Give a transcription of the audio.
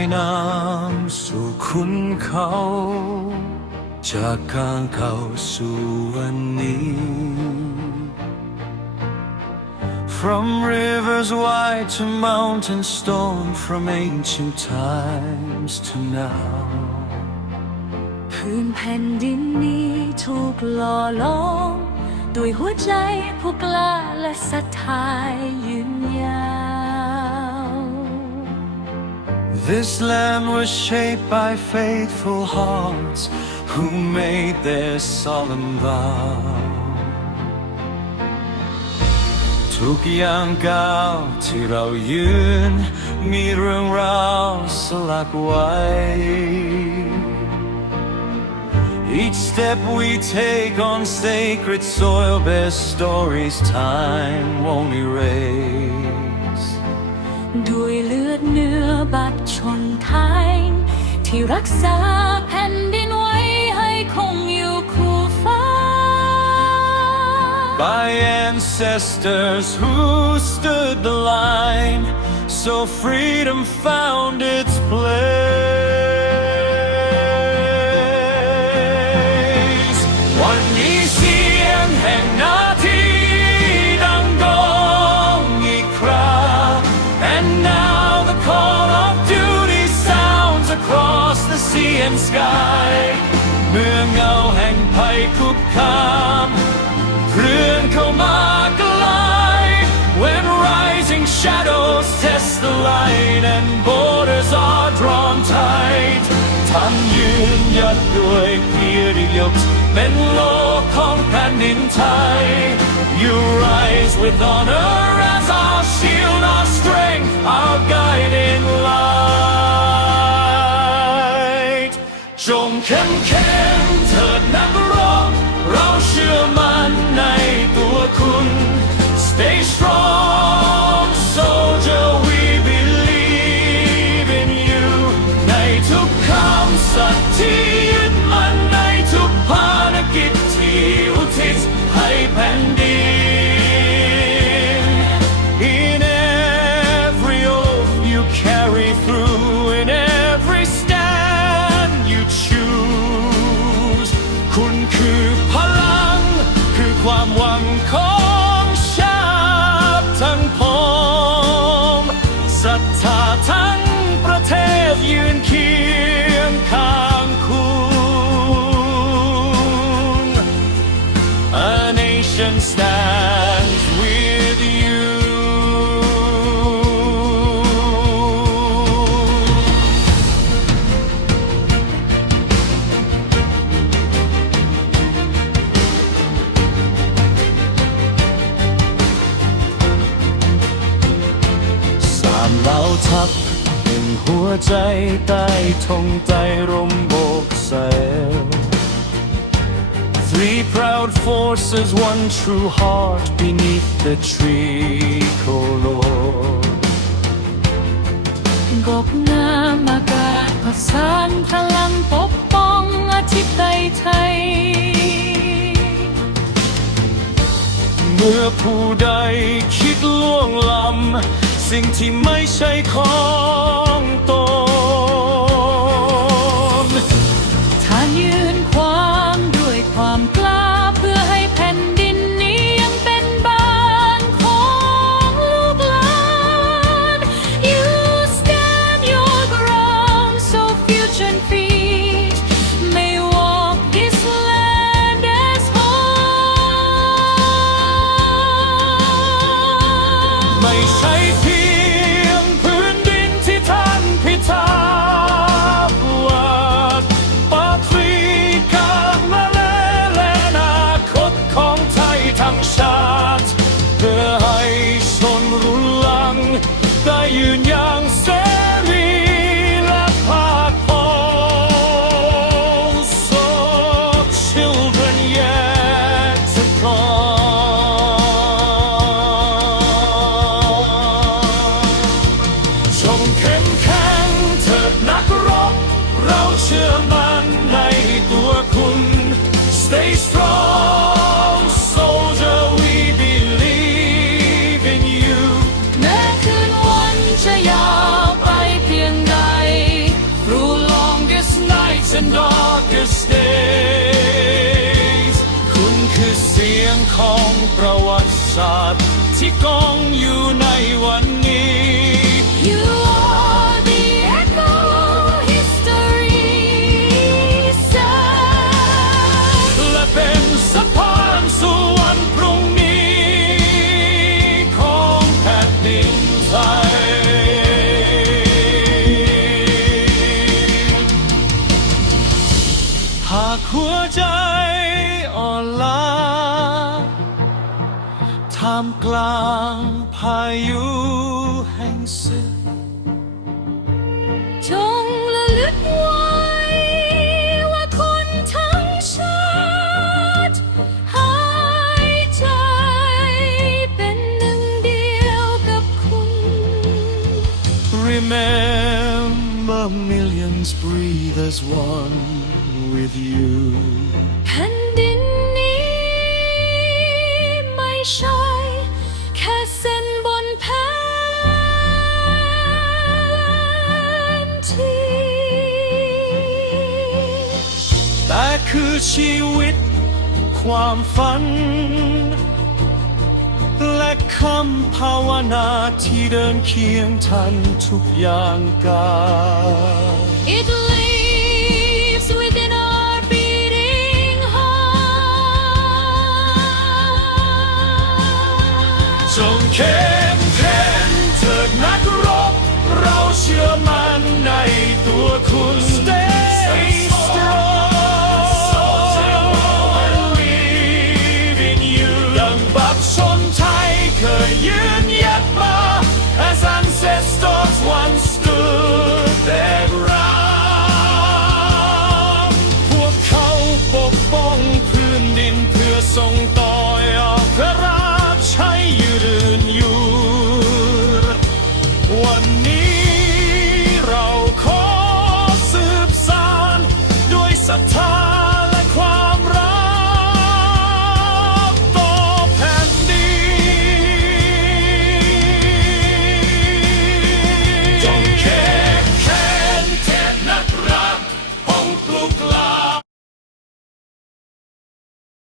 ายน้ำสู่คุ้นเขา จากการเก่าสู่วันนี้ From rivers wide to mountain stone, from ancient times to now. พื้นแผ่นดินนี้ถูกหล่อล้อมด้วยหัวใจผู้กล้าและศรัทธายืนยาว This land was shaped by faithful hearts who made their solemn vow. ทุกอย่างก้าวที่เรายืน มีเรื่องราวสลักไว้ Each step we take on sacred soil bears stories time won't erase. ด้วยเลือดเนื้อบัตรชนไทยที่รักษาแผ่นดินไว้ให้คงอยู่คู่ฟ้า by ancestors who stood the line so freedom found its place across the sea and sky เมื่อเงาแห่งภัยคุกคาม เคลื่อนเข้ามาใกล้ When rising shadows test the line and borders are drawn tight ท่านยืนหยัดด้วยเพียรยศเป็นโลกของแผ่นดินไทย You rise with honor as our shield, our strength, our guiding light จงเข้มแข็งเถิดนักรบเราเชื่อมั่นในตัวคุณ Stay strong คือ ใจใต้ธงใจร่มโบกแสง Three proud forces, one true heart beneath the tricolor. บกน้ำอากาศผสานพลังปกป้องอาทิตย์ใดไทย เมื่อผู้ใดคิดล่วงล้ำสิ่งที่ไม่ใช่ของ ยืนขวางด้วยความกล้า ของประวัติศาสตร์ ที่กองอยู่ในวันนี้ามกลางพายุแห่งศึกจงระลึกไว้ว่าคนทั้งชาติ หายใจเป็นหนึ่งเดียวกับคุณ Remember millions breathe as one with you แผ่นดิน ชีวิต ความฝัน และคำภาวนาที่เดินเคียงทันทุกอย่างกาย It lives within our beating heart จงเข้มแข็งเถิดนักรบ เราเชื่อมันในตัวคุณ เ